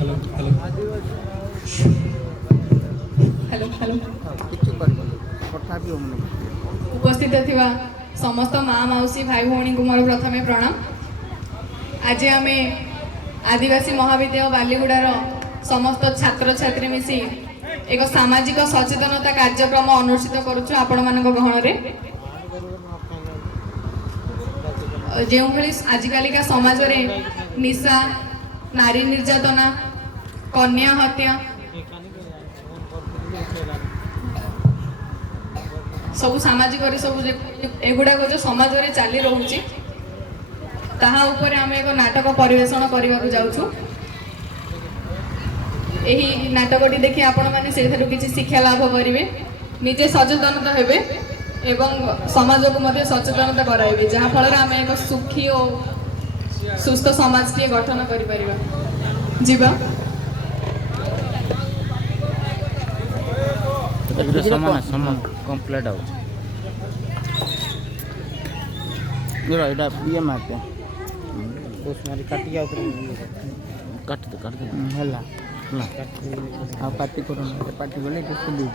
Hello hello hello hello କିଛି କରିବନି କଥା ବି ହଉନି उपस्थित थिबा समस्त माँ मौसी भाई भौणी को मोर प्रथमे प्रणाम। आज आम आदिवासी महाविद्यालय बालीगुड़ार समस्त छात्र छात्री मिसी एक सामाजिक सचेतनता कार्यक्रम अनुष्ठित करुछु आपण मानक गहन रे। जो भली आजिकालिका समाज रे निशा नारी निर्यातना कन्या हत्या सब सामाजिक सब एगुड़ाक जो समाज में चली रोचे ताहा ऊपर आम एक नाटक परिवेषण करने को जाऊँ। यही नाटकटी देखि आपण मैंने से किसी शिक्षा लाभ करेंगे निजे सचेतनता हेबे एवं समाज को मध्य सचेतनता कराइबे जहाँफल आम एक सुखी और सुस्थ समाज टे गठन कर जीवा। समान समान कंप्लीट हो ଏଇଟା ଇଏ ମାରିଦେ मारी काटी काट दे ହେଲା ହେଲା ଆଉ ପାଟି କରୁନି ପାଟି କଲେ ଟିକେ ଫୁଲିବ।